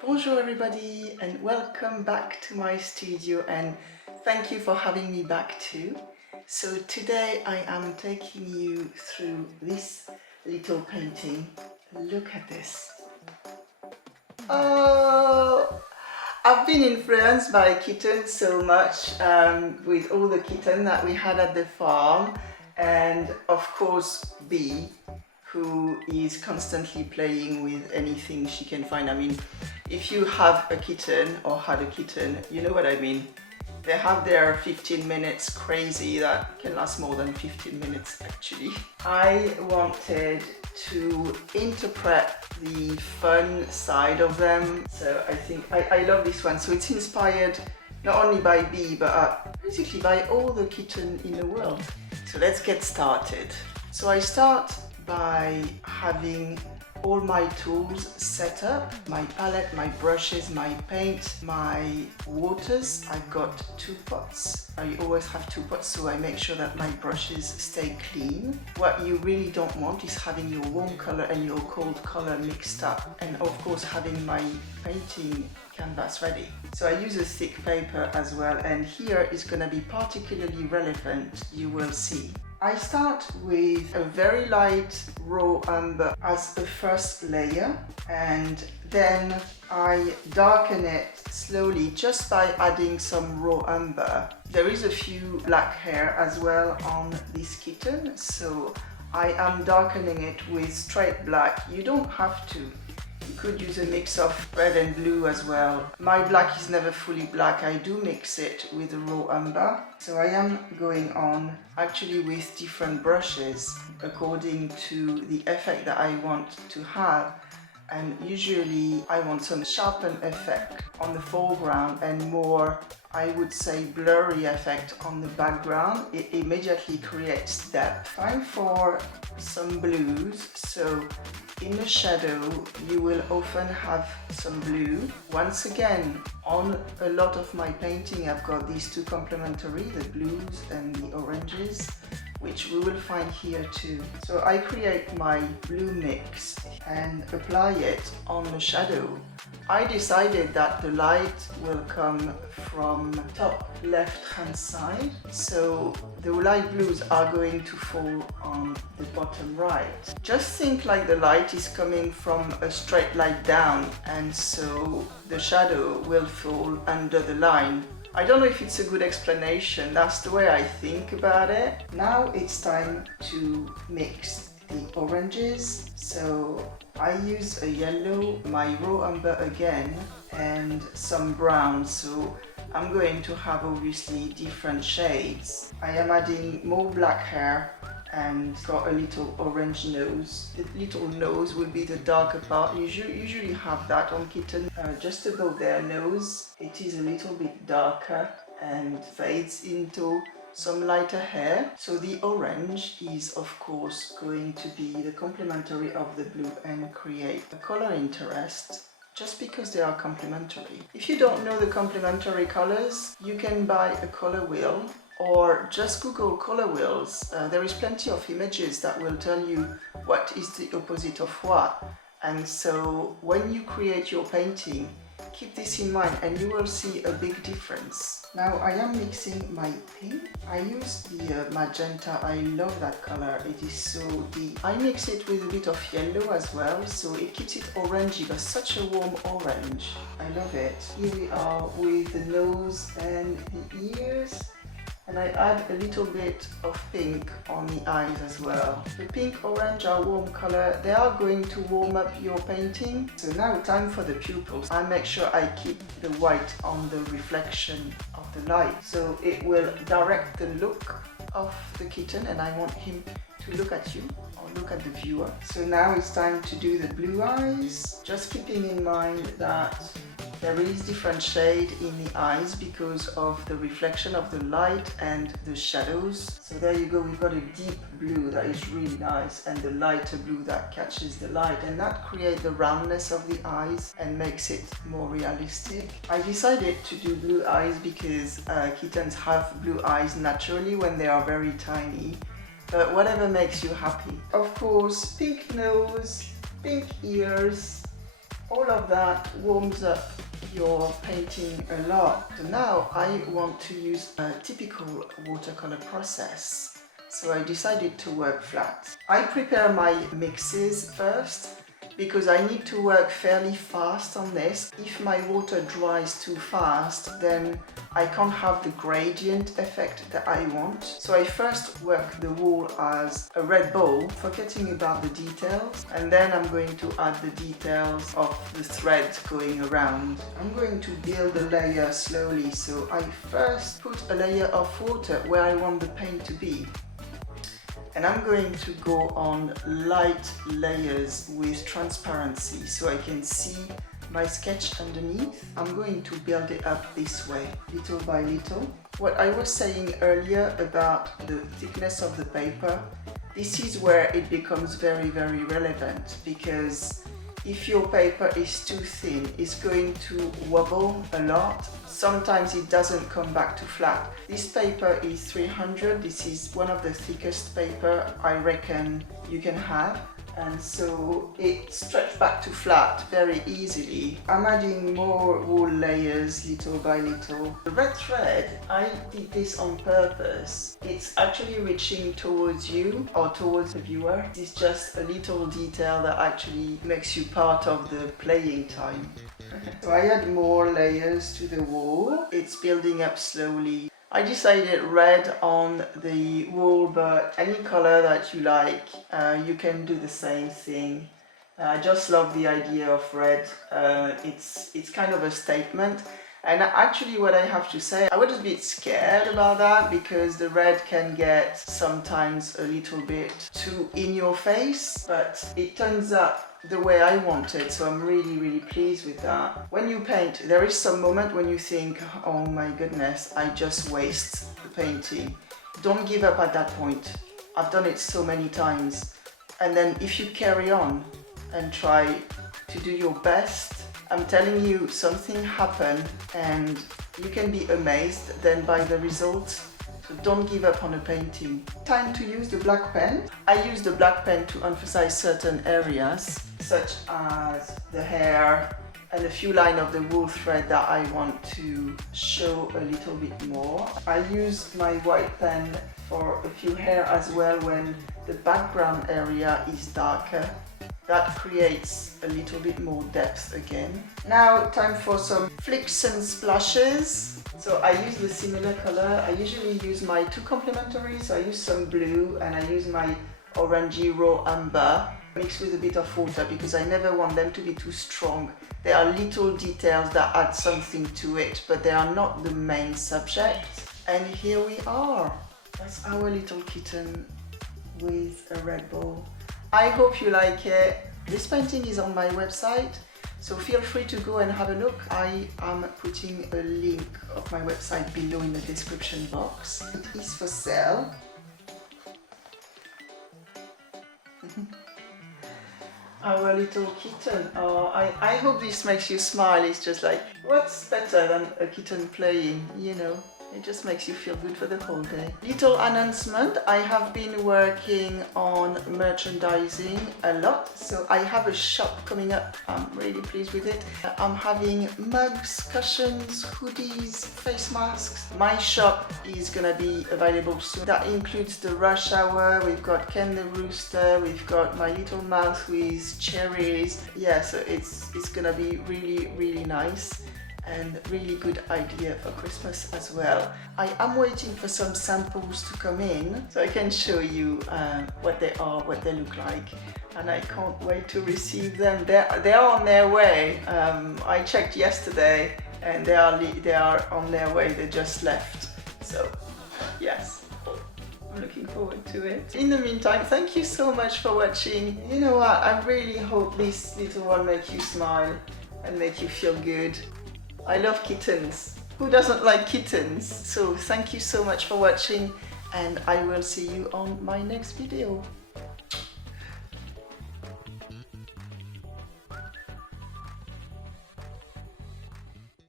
Bonjour everybody and welcome back to my studio, and thank you for having me back too. So today I am taking you through this little painting. Look at this. Oh, I've been influenced by kittens so much, with all the kittens that we had at the farm, and of course Bee, who is constantly playing with anything she can find. I mean, if you have a kitten or had a kitten, you know what I mean. They have their 15 minutes crazy that can last more than 15 minutes actually. I wanted to interpret the fun side of them, so I think I love this one. So it's inspired not only by Bee but basically by all the kittens in the world. So let's get started. So I start by having all my tools set up, my palette, my brushes, my paint, my waters. I've got 2 pots. I always have 2 pots, so I make sure that my brushes stay clean. What you really don't want is having your warm color and your cold color mixed up, and of course having my painting canvas ready. So I use a thick paper as well, and here is going to be particularly relevant, you will see. I start with a very light raw umber as the first layer, and then I darken it slowly just by adding some raw umber. There is a few black hair as well on this kitten, so I am darkening it with straight black. You don't have to. You could use a mix of red and blue as well. My black is never fully black. I do mix it with a raw umber. So I am going on actually with different brushes according to the effect that I want to have. And usually I want some sharpened effect on the foreground and more, I would say, blurry effect on the background. It immediately creates depth. Time for some blues. So in the shadow, you will often have some blue. Once again, on a lot of my painting, I've got these 2 complementary, the blues and the oranges, which we will find here too. So I create my blue mix and apply it on the shadow. I decided that the light will come from top left hand side, so the light blues are going to fall on the bottom right. Just think like the light is coming from a straight line down, and so the shadow will fall under the line. I don't know if it's a good explanation, that's the way I think about it. Now it's time to mix the oranges. So I use a yellow, my raw umber again, and some brown. So I'm going to have obviously different shades. I am adding more black hair and got a little orange nose. The little nose will be the darker part. You usually have that on kitten. Just above their nose, it is a little bit darker and fades into some lighter hair. So the orange is of course going to be the complementary of the blue and create a color interest, just because they are complementary. If you don't know the complementary colors, you can buy a color wheel or just Google color wheels. There is plenty of images that will tell you what is the opposite of what. And so when you create your painting, keep this in mind and you will see a big difference. Now I am mixing my pink. I use the magenta. I love that color. It is so deep. I mix it with a bit of yellow as well, so it keeps it orangey, but such a warm orange. I love it. Here we are with the nose and the ears. And I add a little bit of pink on the eyes as well. The pink, orange are warm color. They are going to warm up your painting. So now time for the pupils. I make sure I keep the white on the reflection of the light, so it will direct the look of the kitten, and I want him to look at you or look at the viewer. So now it's time to do the blue eyes. Just keeping in mind that there is different shade in the eyes because of the reflection of the light and the shadows. So there you go, we've got a deep blue that is really nice and the lighter blue that catches the light, and that creates the roundness of the eyes and makes it more realistic. I decided to do blue eyes because kittens have blue eyes naturally when they are very tiny, but whatever makes you happy. Of course, pink nose, pink ears, All of that warms up your painting a lot. So now I want to use a typical watercolor process. So I decided to work flat. I prepare my mixes first because I need to work fairly fast on this. If my water dries too fast, then I can't have the gradient effect that I want. So I first work the wool as a red ball, forgetting about the details, and then I'm going to add the details of the thread going around. I'm going to build a layer slowly, so I first put a layer of water where I want the paint to be. And I'm going to go on light layers with transparency so I can see my sketch underneath. I'm going to build it up this way, little by little. What I was saying earlier about the thickness of the paper, this is where it becomes very, very relevant, because if your paper is too thin, it's going to wobble a lot. Sometimes it doesn't come back to flat. This paper is 300. This is one of the thickest paper I reckon you can have. And so it stretched back to flat very easily. I'm adding more wool layers little by little. The red thread, I did this on purpose. It's actually reaching towards you or towards the viewer. It's just a little detail that actually makes you part of the playing time. So I add more layers to the wool. It's building up slowly. I decided red on the wool, but any color that you like, you can do the same thing. I just love the idea of red. It's kind of a statement. And actually what I have to say, I was a bit scared about that because the red can get sometimes a little bit too in your face, but it turns out the way I want it, so I'm really pleased with that. When you paint, there is some moment when you think, oh my goodness, I just waste the painting. Don't give up at that point. I've done it so many times. And then if you carry on and try to do your best, I'm telling you, something happened and you can be amazed then by the results. So don't give up on a painting. Time to use the black pen. I use the black pen to emphasize certain areas, such as the hair and a few lines of the wool thread that I want to show a little bit more. I use my white pen for a few hair as well when the background area is darker. That creates a little bit more depth again. Now time for some flicks and splashes. So I use the similar color. I usually use my two complementary, so I use some blue and I use my orangey raw umber mixed with a bit of water because I never want them to be too strong. There are little details that add something to it, but they are not the main subject. And here we are. That's our little kitten with a red ball. I hope you like it. This painting is on my website, so feel free to go and have a look. I am putting a link of my website below in the description box. It is for sale. Our little kitten. Oh, I hope this makes you smile. It's just like, what's better than a kitten playing, you know? It just makes you feel good for the whole day. Little announcement, I have been working on merchandising a lot. So I have a shop coming up. I'm really pleased with it. I'm having mugs, cushions, hoodies, face masks. My shop is gonna be available soon. That includes the Rush Hour, we've got Ken the Rooster, we've got my little mouth with cherries. Yeah, so it's gonna be really nice. And really good idea for Christmas as well. I am waiting for some samples to come in so I can show you what they are, what they look like, and I can't wait to receive them. They are on their way. I checked yesterday and they are on their way. They just left. So yes, I'm looking forward to it. In the meantime, thank you so much for watching. You know what, I really hope this little one makes you smile and make you feel good. I love kittens. Who doesn't like kittens? So thank you so much for watching, and I will see you on my next video.